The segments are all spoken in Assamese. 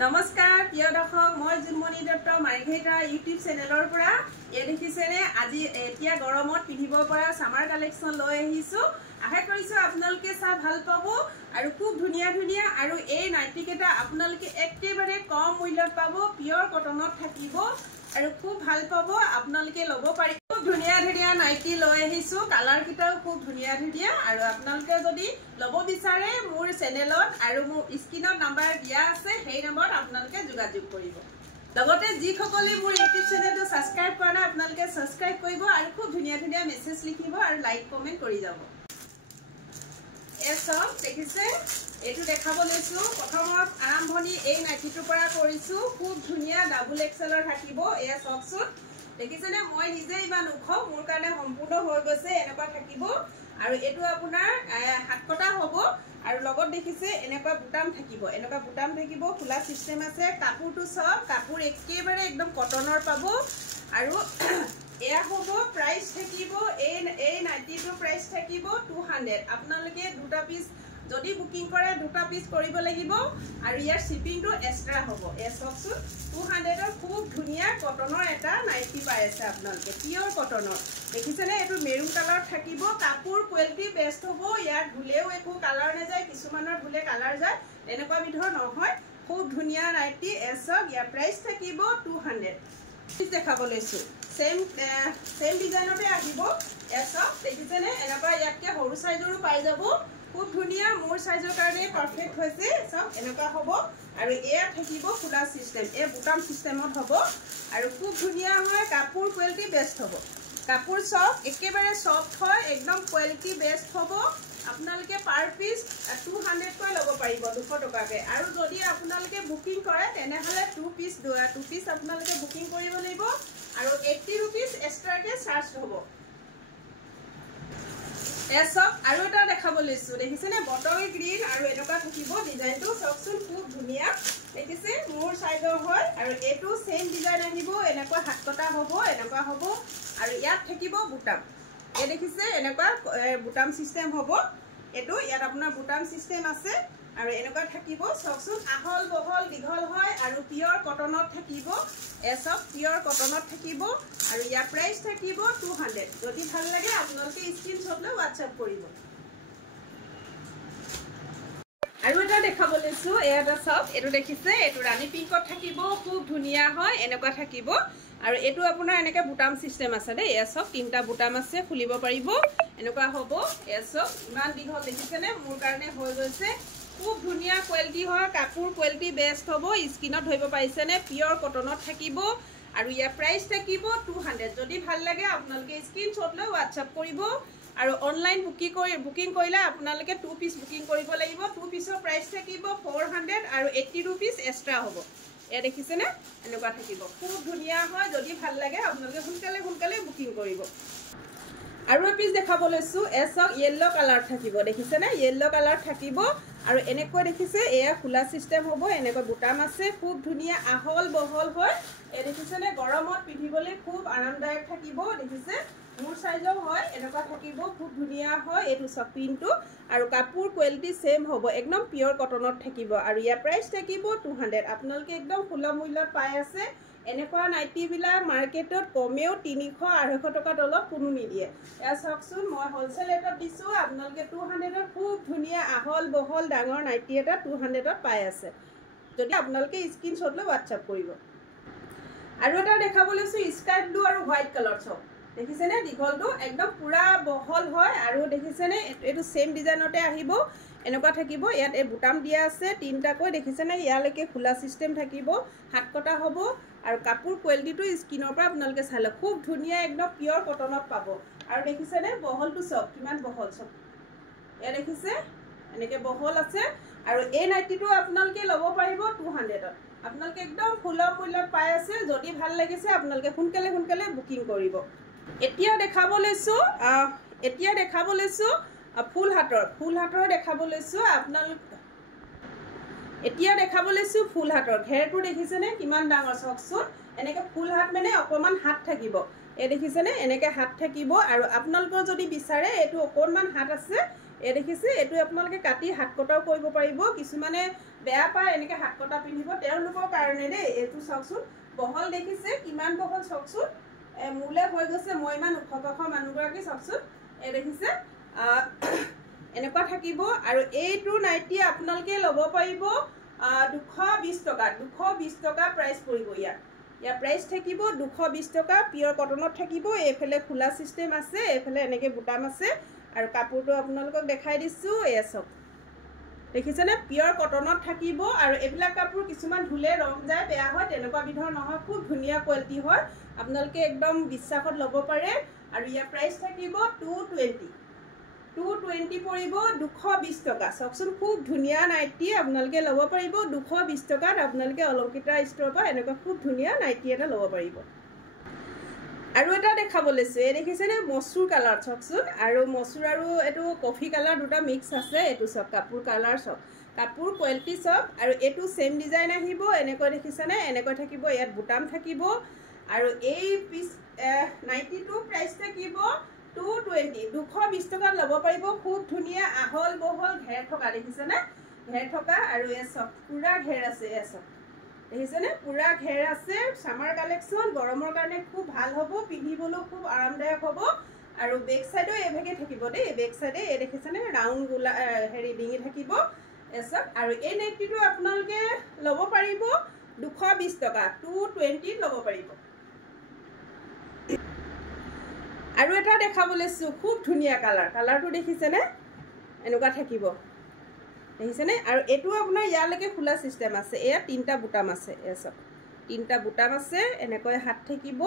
নমস্কাৰ প্ৰিয় দৰ্শক মই জুনমণি দত্ত মাইঘেইটা ইউটিউব চেনেলৰ পৰা দেখিছেনে আজি এতিয়া গৰমত পিন্ধিব পৰা সামাৰ কালেকশ্যন লৈ আহিছো আশা কৰিছো আপোনালোকে চাই ভাল পাব আৰু খুব ধুনিয়া ধুনিয়া আৰু এই নাইটিকেটা আপোনালোকে একেবাৰে কম মূল্যত পাব পিয়ৰ কটনত থাকিব আৰু খুব ভাল পাব আপোনালোকে লব পাৰিব খুব ধুনিয়া ধুনিয়া নাইটি লৈ আহিছো কালাৰ কিটাও খুব ধুনিয়া ধুনিয়া আৰু আপোনালোকে যদি লব বিচাৰে মোৰ চেনেলত আৰু মোৰ স্ক্ৰিনত নাম্বাৰ দিয়া আছে সেই নম্বৰত আপোনালোকে যোগাযোগ কৰিব লগতে যি সকলে মোৰ ইউটিউব চেনেলটো সাবস্ক্ৰাইব কৰা নাই আপোনালোকে সাবস্ক্ৰাইব কৰিব আৰু খুব ধুনিয়া ধুনিয়া মেছেজ লিখিব আৰু লাইক কমেন্ট কৰি যাব এসব দেখিছে এটু দেখাব লৈছো প্ৰথমত আৰম্ভণি এই নাইটিটোৰ পৰা কৰিছো খুব ধুনিয়া ডাবল এক্সেলৰ থাকিব এয়া চকচোন দেখিছেনে মই নিজে ইমান উখ মোৰ কাৰণে সম্পূৰ্ণ হৈ গৈছে এনেকুৱা থাকিব আৰু এটু আপোনাৰ হাত কটা হ'ব আৰু লগত দেখিছে এনেকুৱা বুটাম থাকিব খোলা সিস্টেম আছে কাপোৰটো সব কাপোৰ একেবাৰে একদম কটনৰ পাব আৰু এয়া হ'ব প্ৰাইস থাকিব এই নাইটিটো প্ৰাইস থাকিব 200 আপোনালোকে দুটা পিস যদি বুকিং কৰে দুটা পিস কৰিব লাগিব আৰু ইয়াৰ শিপিংটো এক্সট্ৰা হ'ব এ চকচোন 200 ৰ খুব ধুনিয়া কটনৰ এটা নাইটি পাই আছে আপোনালোকে পিয়ৰ কটনৰ দেখিছেনে এটো মেৰুন কালাৰ থাকিব কাপোৰ কোৱালিটি বেষ্ট হ'ব ইয়াৰ ধুলেও একো কালাৰ নাযায় কিছুমানৰ ধুলে কালাৰ যায় এনেকুৱা বিধৰ নহয় খুব ধুনিয়া নাইটি এসব ইয়াৰ প্ৰাইস থাকিব 200 পিস দেখাব লৈছো সেম ডিজাইনতে আহিব এসব দেখিছেনে এনেকুৱা ইয়াতকে সৰু সাইজৰো পাই যাব খুব ধুনিয়া মোৰ সাইজৰ কাৰণে পাৰফেক্ট হৈছে সব এনেকুৱা হ'ব আৰু এয়া থাকিব খোলা সিস্টেম এ বুটাম সিস্টেমত হ'ব আৰু খুব ধুনিয়া হয় কাপোৰ কোৱালিটি বেষ্ট হ'ব কাপোৰ সব একেবাৰে সফট হয় একদম কোৱালিটি বেষ্ট হ'ব আপোনালোকে পাৰ পিস 200 কৈ লব পাৰিব 200 টকাকে আৰু যদি আপোনালোকে বুকিং কৰে তেনেহলে 2 পিস আপোনালোকে বুকিং কৰিব লাগিব আৰু 80 रुपीस এক্সট্ৰাকে চাৰ্জ হ'ব এসব আৰু এটা দেখাব লৈছো দেখিছেনে বটল গ্ৰীন আৰু এনেকুৱা থাকিব ডিজাইনটো সবচোন খুব ধুনিয়া দেখিছে মোৰ সাইজৰ হয় আৰু এটো সেম ডিজাইন আহিব এনেকুৱা হাত কটা হ'ব এনেকুৱা হ'ব আৰু ইয়াত থাকিব বুটাম এ দেখিছে এনেকুৱা বুটাম সিস্টেম হ'ব এটো ইয়াত আপোনাৰ বুটাম সিস্টেম আছে আৰু এনেকুৱা থাকিব সবচোন আহল বহল দীঘল হয় আৰু পিয়ৰ কটনত থাকিব এসব পিয়ৰ কটনত থাকিব আৰু ইয়াৰ প্ৰাইস থাকিব 200 যদি ভাল লাগে আপোনালোকে স্ক্ৰিনশ্বট লৈ WhatsApp কৰিব আৰু এটা দেখাব লৈছো এটা সব এটো দেখিছে এটো ৰাণী পিংকত থাকিব খুব ধুনিয়া হয় এনেকুৱা থাকিব আৰু এটো আপোনাৰ এনেকে বুটাম সিস্টেম আছে দে এসব তিনটা বুটাম আছে খুলিব পাৰিব এনেকুৱা হ'ব এসব ইমান দীঘল দেখিছেনে মোৰ কাৰণে হৈ গৈছে খুব ধুনিয়া কোৱালিটি হয় কাপোৰ কোৱালিটি বেষ্ট হ'ব স্কিনত ধৰিব পাইছেনে পিয়ৰ কটনত থাকিব আৰু ইয়াৰ প্ৰাইস থাকিব 200 যদি ভাল লাগে আপোনালোকে স্ক্ৰিনশ্বট লৈ WhatsApp কৰিব আৰু অনলাইন বুকিং কৰিলে আপোনালোকে 2 পিস বুকিং কৰিব লাগিব 2 পিসৰ প্ৰাইস থাকিব 400 আৰু 80 रुपीस এক্সট্ৰা হ'ব এ দেখিছেনে এনেকুৱা থাকিব খুব ধুনিয়া হয় যদি ভাল লাগে আপোনালোকে সোনকালে বুকিং কৰিব আৰু পিস দেখাব লৈছো এসক ইয়েলো কালাৰ থাকিব দেখিছেনে ইয়েলো কালাৰ থাকিব আৰু এনেকুৱা দেখিছে এয়া খোলা সিস্টেম হ'ব এনেকুৱা বুটাম আছে খুব ধুনিয়া আহল বহল হয় এ দেখিছেনে গৰমত পিন্ধিবলৈ খুব আৰামদায়ক থাকিব দেখিছে মোৰ সাইজৰ হয় এনেকুৱা থাকিব খুব ধুনিয়া হয় এটো সপিনটো আৰু কাপোৰ কোৱালিটি সেম হ'ব একদম পিয়ৰ কটনত থাকিব আৰু ইয়াৰ প্ৰাইস থাকিব 200 আপোনালোকে একদম সুলভ মূল্যত পাই আছে এনেকুৱা নাইটি বিলা মাৰ্কেটত কমেও 300-250 টকা তলত কোনো নিদিয়ে এয়া চকচোন মই হোলসেল ৰেটত দিছো আপোনালোকে 200 ৰ খুব ধুনিয়া আহল বহল ডাঙৰ নাইটি এটা 200 ত পাই আছে যদি আপোনালোকে স্ক্ৰিনশ্বট লৈ WhatsApp কৰিব আৰু এটা দেখাব লৈছো স্কাই ব্লু আৰু হোৱাইট কালাৰ সব দেখিছেনে দীঘলটো একদম পুৰা বহল হয় আৰু দেখিছেনে এটো সেম ডিজাইনতে আহিব এনেকুৱা থাকিব ইয়াত এই বুটাম দিয়া আছে তিনটাকৈ দেখিছেনে ইয়ালৈকে খোলা সিস্টেম থাকিব হাত কটা হ'ব আৰু কাপোৰ কোৱালিটিটো স্কিনৰ পৰা আপোনালোকে চালে খুব ধুনিয়া একদম পিয়ৰ কটনত পাব আৰু দেখিছেনে বহলটো সব কিমান বহল সব এ দেখিছে এনেকে বহল আছে আৰু এই নাইটিটো আপোনালোকে লব পাৰিব 200 ত আপোনালোকে একদম সুলভ মূল্যত পাই আছে যদি ভাল লাগিছে আপোনালোকে সোনকালে বুকিং কৰিব এতিয়া দেখাব লৈছো ফুল হাতৰ দেখাব লৈছো আপোনালোকে এতিয়া দেখাব লৈছো ফুল হাতৰ ঘেৰটো দেখিছেনে কিমান ডাঙৰ চকচোন এনেকে ফুল হাত মানে অকমান হাত থাকিব এ দেখিছেনে এনেকে হাত থাকিব আৰু আপোনালোকৰ যদি বিচাৰে এটো অকমান হাত আছে এই দেখিছে এইটো আপোনালোকে কাটি হাত কটাও কৰিব পাৰিব কিছুমানে বেয়া পায় এনেকৈ হাত কটা পিন্ধিব তেওঁলোকৰ কাৰণে দেই এইটো চাওকচোন বহল দেখিছে কিমান বহল চাওকচোন মোলে হৈ গৈছে মই ইমান ওখ পাখ মানুহগৰাকী চাওকচোন এই দেখিছে এনেকুৱা থাকিব আৰু এইটো নাইটি আপোনালোকে ল'ব পাৰিব 220 টকা 220 টকা প্ৰাইচ পৰিব ইয়াৰ প্ৰাইচ থাকিব 220 টকা পিয়ৰ কটনত থাকিব এইফালে খোলা চিষ্টেম আছে এইফালে এনেকৈ বুটাম আছে আৰু কাপোৰটো আপোনালোকক দেখাই দিছোঁ এয়া চাওক দেখিছেনে পিয়ৰ কটনত থাকিব আৰু এইবিলাক কাপোৰ কিছুমান ধুলে ৰং যায় বেয়া হয় তেনেকুৱা বিধৰ নহয় খুব ধুনীয়া কোৱালিটি হয় আপোনালোকে একদম বিশ্বাসত ল'ব পাৰে আৰু ইয়াৰ প্ৰাইচ থাকিব 220 পৰিব 220 টকা চাওকচোন খুব ধুনীয়া নাইটি আপোনালোকে ল'ব পাৰিব 220 টকাত আপোনালোকে অলংকিতা ষ্ট'ৰৰ পৰা এনেকুৱা খুব ধুনীয়া নাইটি এটা ল'ব পাৰিব আৰু এটা দেখাব লৈছোঁ এই দেখিছেনে মচুৰ কালাৰ চাওকচোন আৰু মচুৰ আৰু এইটো কফি কালাৰ দুটা মিক্স আছে এইটো চাওক কাপোৰ কালাৰ চাওক কাপোৰ কোৱালিটি চাওক আৰু এইটো ছেম ডিজাইন আহিব এনেকৈ দেখিছেনে এনেকৈ থাকিব ইয়াত বুটাম থাকিব আৰু এই পিচ নাইটিটো প্ৰাইচ থাকিব 220 টকাত ল'ব পাৰিব খুব ধুনীয়া আহল বহল ঘেৰ থকা দেখিছেনে ঘেৰ থকা আৰু এই চাওক পুৰা ঘেৰ আছে এই চাওক দেখিছেনে পুৰা ঘেৰ আছে সামাৰ কালেকশ্যন গৰমৰ কাৰণে খুব ভাল হ'ব পিন্ধিবলৈও খুব আৰামদায়ক হ'ব আৰু বেক চাইডো এভাগে থাকিব দেই বেক চাইডে এই দেখিছেনে ৰাউণ্ড গোলা হেৰি ডিঙি থাকিব এচক আৰু এই নাইটিটো আপোনালোকে ল'ব পাৰিব 220 টকা 220 ল'ব পাৰিব আৰু এটা দেখাব লৈছোঁ খুব ধুনীয়া কালাৰটো দেখিছেনে এনেকুৱা থাকিব দেখিছেনে আৰু এইটো আপোনাৰ ইয়ালৈকে খোলা চিষ্টেম আছে এয়া তিনিটা বুটাম আছে এয়া চাওক তিনিটা বুটাম আছে এনেকৈ হাত থাকিব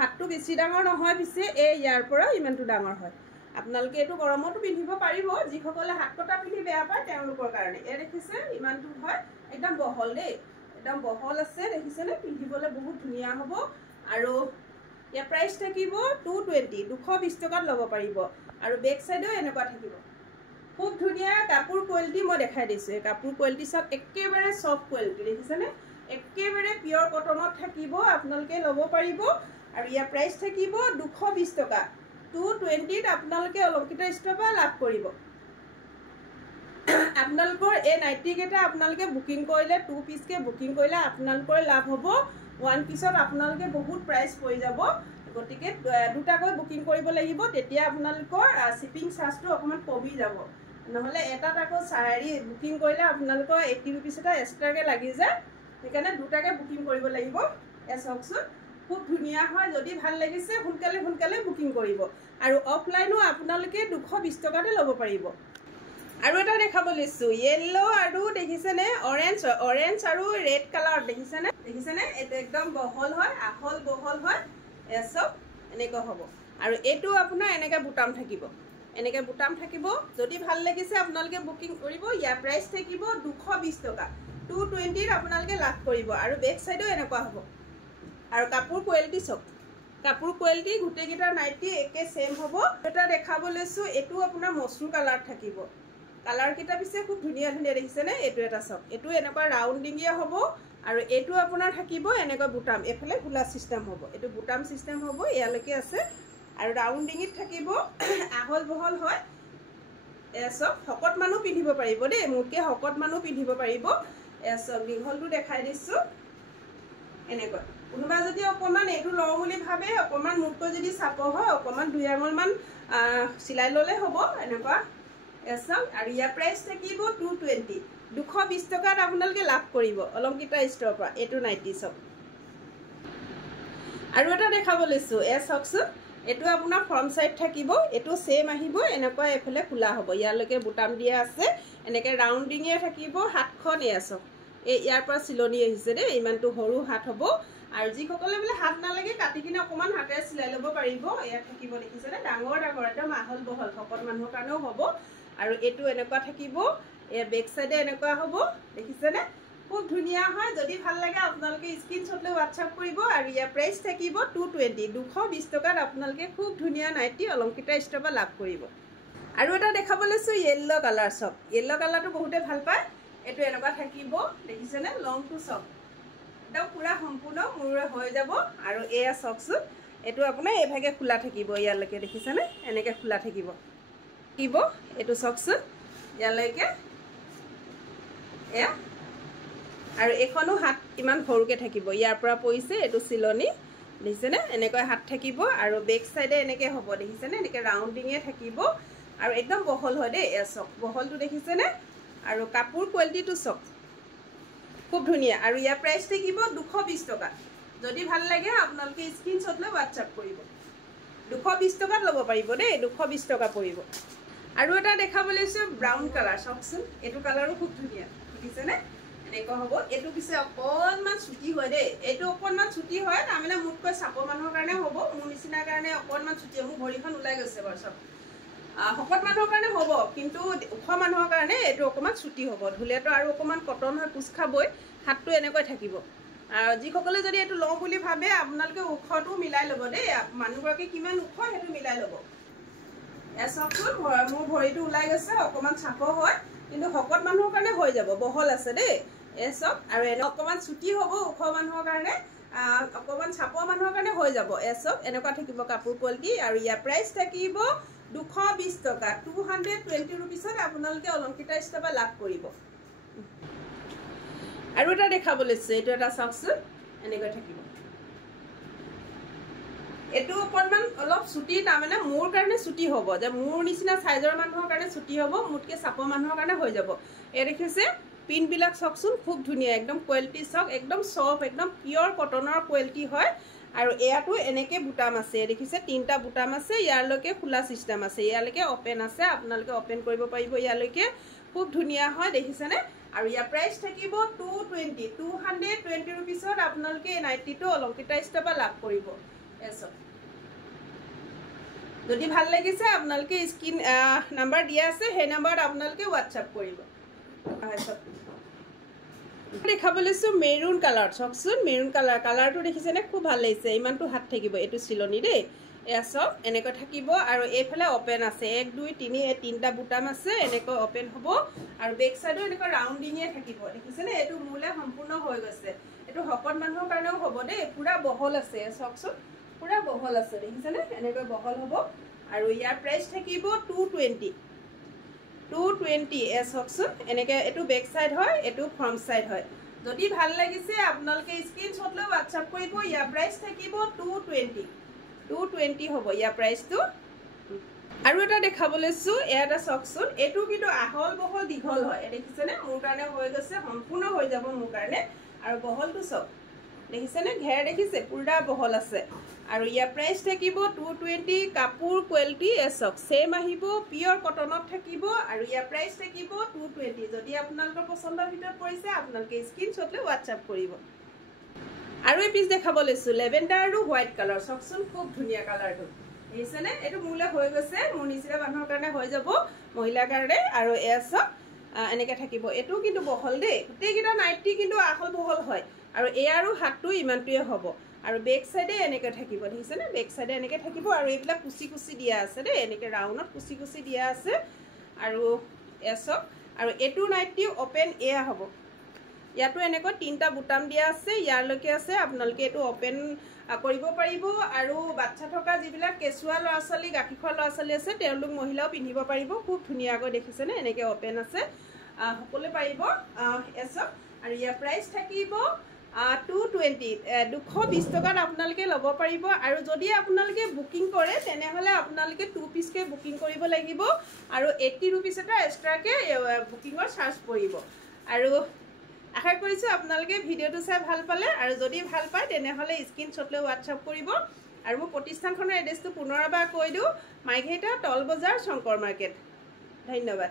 হাতটো বেছি ডাঙৰ নহয় পিছে এই ইয়াৰ পৰা ইমানটো ডাঙৰ হয় আপোনালোকে এইটো গৰমতো পিন্ধিব পাৰিব যিসকলে হাত কটা পিন্ধি বেয়া পায় তেওঁলোকৰ কাৰণে এই দেখিছে ইমানটো হয় একদম বহল দেই একদম বহল আছে দেখিছেনে পিন্ধিবলৈ বহুত ধুনীয়া হ'ব আৰু ইয়াৰ প্ৰাইচ থাকিব 220 টকাত ল'ব পাৰিব আৰু বেক চাইডো এনেকুৱা থাকিব খুব ধুনীয়া কাপোৰ কোৱালিটি মই দেখাই দিছোঁ এই কাপোৰ কোৱালিটি চাওক একেবাৰে চফ্ট কোৱালিটি দেখিছেনে একেবাৰে পিয়ৰ কটনত থাকিব আপোনালোকে ল'ব পাৰিব আৰু ইয়াৰ প্ৰাইচ থাকিব 220 টকা 220ত আপোনালোকে অলংকিতা ষ্ট'ৰৰ পৰা লাভ কৰিব আপোনালোকৰ এই নাইটিকেইটা আপোনালোকে বুকিং কৰিলে 2 পিচকৈ বুকিং কৰিলে আপোনালোকৰ লাভ হ'ব 1 পিছত আপোনালোকে বহুত প্ৰাইচ পৰি যাব গতিকে দুটাকৈ বুকিং কৰিব লাগিব তেতিয়া আপোনালোকৰ শ্বিপিং চাৰ্জটো অকণমান কমি যাব নহ'লে এটাত আকৌ চাৰি বুকিং কৰিলে আপোনালোকৰ 80 ৰুপিছ এটা এক্সট্ৰাকৈ লাগি যায় সেইকাৰণে দুটাকৈ বুকিং কৰিব লাগিব এয়া চাওকচোন খুব ধুনীয়া হয় যদি ভাল লাগিছে সোনকালে বুকিং কৰিব আৰু অফলাইনো আপোনালোকে 220 টকাতে ল'ব পাৰিব আৰু এটা দেখাব লৈছোঁ য়েল্লো আৰু দেখিছেনে অৰেঞ্জ আৰু ৰেড কালাৰ দেখিছেনে এইটো একদম বহল হয় আহল বহল হয় এসব এনেকৈ হ'ব আৰু এইটো আপোনাৰ এনেকৈ বুটাম থাকিব যদি ভাল লাগিছে আপোনালোকে বুকিং কৰিব ইয়াৰ প্ৰাইচ থাকিব 220 টকা 220ত আপোনালোকে লাভ কৰিব আৰু বেক চাইডো এনেকুৱা হ'ব আৰু কাপোৰ কোৱালিটি চাওক কাপোৰ কোৱালিটি গোটেইকেইটা নাইটি একে ছেম হ'ব এটা দেখাব লৈছোঁ এইটো আপোনাৰ মচুৰ কালাৰ থাকিব কালাৰকেইটা পিছে খুব ধুনীয়া দেখিছেনে এইটো এটা চাওক এইটো এনেকুৱা ৰাউণ্ড ডিঙিয়া হ'ব আৰু এইটো আপোনাৰ থাকিব এনেকুৱা বুটাম এফালে খোলা চিষ্টেম হ'ব এইটো বুটাম চিষ্টেম হ'ব ইয়ালৈকে আছে আৰু ৰাউণ্ড ডিঙিত থাকিব আহল বহল হয় এসব শকত মানুহ পিন্ধিব পাৰিব দেই মোতকৈ শকত মানুহ পিন্ধিব পাৰিব এসব দীঘলটো দেখাই দিছোঁ এনেকুৱা কোনোবা যদি অকণমান এইটো লওঁ বুলি ভাবে অকণমান মোতকৈ যদি চাপৰ হয় অকণমান 2 আঙুলমান চিলাই ল'লে হ'ব এনেকুৱা এসব আৰু ইয়াৰ প্ৰাইচ থাকিব 220 টকাত আপোনালোকে লাভ কৰিব অলংকিতা ষ্ট'ৰৰ পৰা এইটো নাইটি চাওক আৰু এটা দেখাব লৈছোঁ এয়া চাওকচোন এইটো আপোনাৰ ফ্ৰণ্ট চাইড থাকিব এইটো ছেম আহিব এনেকুৱা এফালে খোলা হ'ব ইয়ালৈকে বুটাম দিয়া আছে এনেকৈ ৰাউণ্ডিঙে থাকিব হাতখন এয়া চাওক এই ইয়াৰ পৰা চিলনি আহিছে দেই ইমানটো সৰু হাত হ'ব আৰু যিসকলে বোলে হাত নালাগে কাটি কিনে অকণমান হাতেৰে চিলাই ল'ব পাৰিব এয়া থাকিব দেখিছেনে ডাঙৰ একদম আহল বহল শকত মানুহৰ কাৰণেও হ'ব আৰু এইটো এনেকুৱা থাকিব এয়া বেক চাইডে এনেকুৱা হ'ব দেখিছেনে খুব ধুনীয়া হয় যদি ভাল লাগে আপোনালোকে স্ক্ৰীনশ্বট লৈ হোৱাটছআপ কৰিব আৰু ইয়াৰ প্ৰাইচ থাকিব 220 টকাত আপোনালোকে খুব ধুনীয়া নাইটি অলংকিতা ষ্ট'ৰৰ পৰা লাভ কৰিব আৰু এটা দেখাব লৈছোঁ য়েল্লো কালাৰ চাওক য়েল্লো কালাৰটো বহুতে ভাল পায় এইটো এনেকুৱা থাকিব দেখিছেনে লংটো চাওক একদম পুৰা সম্পূৰ্ণ মূৰে হৈ যাব আৰু এয়া চাওকচোন এইটো আপোনাৰ এইভাগে খোলা থাকিব ইয়ালৈকে দেখিছেনে এনেকৈ খোলা থাকিব থাকিব এইটো চাওকচোন ইয়ালৈকে এয়া আৰু এখনো হাত ইমান সৰুকৈ থাকিব ইয়াৰ পৰা পৰিছে এইটো চিলনি দেখিছেনে এনেকৈ হাত থাকিব আৰু বেক চাইডে এনেকৈ হ'ব দেখিছেনে এনেকৈ ৰাউণ্ডিঙে থাকিব আৰু একদম বহল হয় দেই এয়া চাওক বহলটো দেখিছেনে আৰু কাপোৰ কোৱালিটিটো চাওক খুব ধুনীয়া আৰু ইয়াৰ প্ৰাইচ থাকিব 220 টকা যদি ভাল লাগে আপোনালোকে স্ক্ৰীনশ্বট লৈ হোৱাটছআপ কৰিব 220 টকাত ল'ব পাৰিব দেই 220 টকা পৰিব আৰু এটা দেখাবলৈ লৈছে ব্ৰাউন কালাৰ চাওকচোন এইটো কালাৰো খুব ধুনীয়া দেখিছেনে এনেকুৱা হ'ব এইটো পিছে অকণমান ছুটি হয় দেই এইটো অকণমান ছুটি হয় তাৰমানে মোতকৈ চাপৰ মানুহৰ কাৰণে হ'ব মোৰ নিচিনাৰ কাৰণে অকণমান ছুটি মোৰ ভৰিখন ওলাই গৈছে বাৰু চব শকত মানুহৰ কাৰণে হ'ব কিন্তু ওখ মানুহৰ কাৰণে এইটো অকণমান ছুটি হ'ব ধুলেতো আৰু অকণমান কটন হয় কোচ খাবই হাতটো এনেকৈ থাকিব আৰু যিসকলে যদি এইটো লওঁ বুলি ভাবে আপোনালোকে ওখটো মিলাই ল'ব দেই মানুহগৰাকী কিমান ওখ সেইটো মিলাই ল'ব এয়া চাওকচোন মোৰ ভৰিটো ওলাই গৈছে অকণমান চাপৰ হয় কিন্তু শকত মানুহৰ কাৰণে হৈ যাব বহল আছে দেই এয়া চাওক আৰু এনে অকণমান ছুটি হ'ব ওখ মানুহৰ কাৰণে অকণমান চাপৰ মানুহৰ কাৰণে হৈ যাব এয়া চাওক এনেকুৱা থাকিব কাপোৰ কোৱালিটি আৰু ইয়াৰ প্ৰাইচ থাকিব 220 টকা 220 ৰুপিছত আপোনালোকে অলংকিতা ষ্টাফা লাভ কৰিব আৰু এটা দেখাব লৈছে এইটো এটা চাওকচোন এনেকৈ থাকিব এইটো অকণমান অলপ ছুটি তাৰমানে মোৰ কাৰণে ছুটি হ'ব যে মোৰ নিচিনা চাইজৰ মানুহৰ কাৰণে ছুটি হ'ব মোতকৈ চাপৰ মানুহৰ কাৰণে হৈ যাব এই দেখিছে পিনবিলাক চাওকচোন খুব ধুনীয়া একদম কোৱালিটি চাওক একদম চফ্ট একদম পিয়ৰ কটনৰ কোৱালিটি হয় আৰু এয়াটো এনেকৈ বুটাম আছে দেখিছে 3টা বুটাম আছে ইয়ালৈকে খোলা চিষ্টেম আছে ইয়ালৈকে অপেন আছে আপোনালোকে অপেন কৰিব পাৰিব ইয়ালৈকে খুব ধুনীয়া হয় দেখিছেনে আৰু ইয়াৰ প্ৰাইচ থাকিব 220 ৰুপিছত আপোনালোকে এই নাইটিটো অলংকিতা ষ্টাফা লাভ কৰিব এসব যদি ভাল লাগিছে আপোনালোকে স্ক্ৰীন নাম্বাৰ দিয়া আছে সেই নাম্বাৰত আপোনালোকে হোৱাটছআপ কৰিব দেখাব লৈছো মেৰুন কালাৰ চাওকচোন মেৰুন কালাৰটো দেখিছেনে খুব ভাল লাগিছে ইমানটো হাত থাকিব এইটো চিলনি দেই এয়া চাওক এনেকৈ থাকিব আৰু এইফালে অপেন আছে 1 2 3 এই 3টা বুটাম আছে এনেকৈ অপেন হ'ব আৰু বেক সাইডো এনেকৈ ৰাউণ্ডিঙে থাকিব দেখিছেনে এইটো মূলে সম্পূৰ্ণ হৈ গৈছে এইটো শকত মানুহৰ কাৰণেও হ'ব দেই পুৰা বহল আছে চাওকচোন পুৰা বহল আছে দেখিছেনে এনেকৈ বহল হ'ব আৰু ইয়াৰ প্ৰাইচ থাকিব 220 এস হকচোন এনেকৈ এইটো বেক সাইড হয় এইটো ফ্ৰন্ট সাইড হয় যদি ভাল লাগিছে আপোনালোকে স্ক্ৰীনশ্বট লৈ হোৱাটছআপ কৰিব ইয়াৰ প্ৰাইচ থাকিব 220 হ'ব ইয়াৰ প্ৰাইচটো আৰু এটা দেখাব লৈছো এটা চাওকচোন এইটো কিন্তু আহল বহল দীঘল হয় দেখিছেনে মোৰ কাৰণে হৈ গৈছে সম্পূৰ্ণ হৈ যাব মোৰ কাৰণে আৰু বহলটো চাওক দেখিছেনে ঘেৰ দেখিছে পুৰা বহল আছে আৰু ইয়াৰ প্ৰাইচ থাকিব 220 কাপোৰ কোৱালিটি এসক সেম আহিব পিয়ৰ কটনত থাকিব আৰু ইয়াৰ প্ৰাইচ থাকিব 220 যদি আপোনালোকৰ পছন্দৰ ভিতৰত পৰিছে আপোনালোকে স্ক্ৰীনশ্বট লৈ হোৱাটছআপ কৰিব আৰু এই পিস দেখাব লৈছো লেভেণ্ডাৰ আৰু হোৱাইট কালাৰ চাওকচোন খুব ধুনীয়া কালাৰটো দেখিছেনে এইটো মোলে হৈ গৈছে মোৰ নিচিনা মানুহৰ কাৰণে হৈ যাব মহিলাৰ কাৰণে আৰু এসক এনেকৈ থাকিব এইটো কিন্তু বহল দেই গোটেইকেইটা নাইটি কিন্তু আহল বহল হয় আৰু এয়াৰো হাতটো ইমানটোৱে হ'ব আৰু বেক সাইডে এনেকৈ থাকিব দেখিছেনে বেক সাইডে এনেকৈ থাকিব আৰু এইবিলাক কুচি কুচি দিয়া আছে দেই এনেকৈ ৰাউণ্ডত কুচি কুচি দিয়া আছে আৰু এসক আৰু এইটো নাইটি অপেন এয়া হ'ব ইয়াতো এনেকৈ 3টা বুটাম দিয়া আছে ইয়ালৈকে আছে আপোনালোকে এইটো অপেন কৰিব পাৰিব আৰু বাচ্চা থকা যিবিলাক কেঁচুৱা ল'ৰা ছোৱালী গাখীৰ খোৱা ল'ৰা ছোৱালী আছে তেওঁলোক মহিলাও পিন্ধিব পাৰিব খুব ধুনীয়াকৈ দেখিছেনে এনেকৈ অপেন আছে সকলোৱে পাৰিব এসক আৰু ইয়াৰ প্ৰাইচ থাকিব 220 টকাত আপোনালোকে ল'ব পাৰিব আৰু যদি আপোনালোকে বুকিং কৰে তেনেহ'লে আপোনালোকে 2 পিচকৈ বুকিং কৰিব লাগিব আৰু 80 ৰুপিছ এটা এক্সট্ৰাকৈ বুকিঙৰ চাৰ্জ পৰিব আৰু আশা কৰিছোঁ আপোনালোকে ভিডিঅ'টো চাই ভাল পালে আৰু যদি ভাল পায় তেনেহ'লে স্ক্ৰীনশ্বট লৈ হোৱাটছআপ কৰিব আৰু মোৰ প্ৰতিষ্ঠানখনৰ এড্ৰেছটো পুনৰবাৰ কৈ দিওঁ মাইঘেইটা তল বজাৰ শংকৰ মাৰ্কেট ধন্যবাদ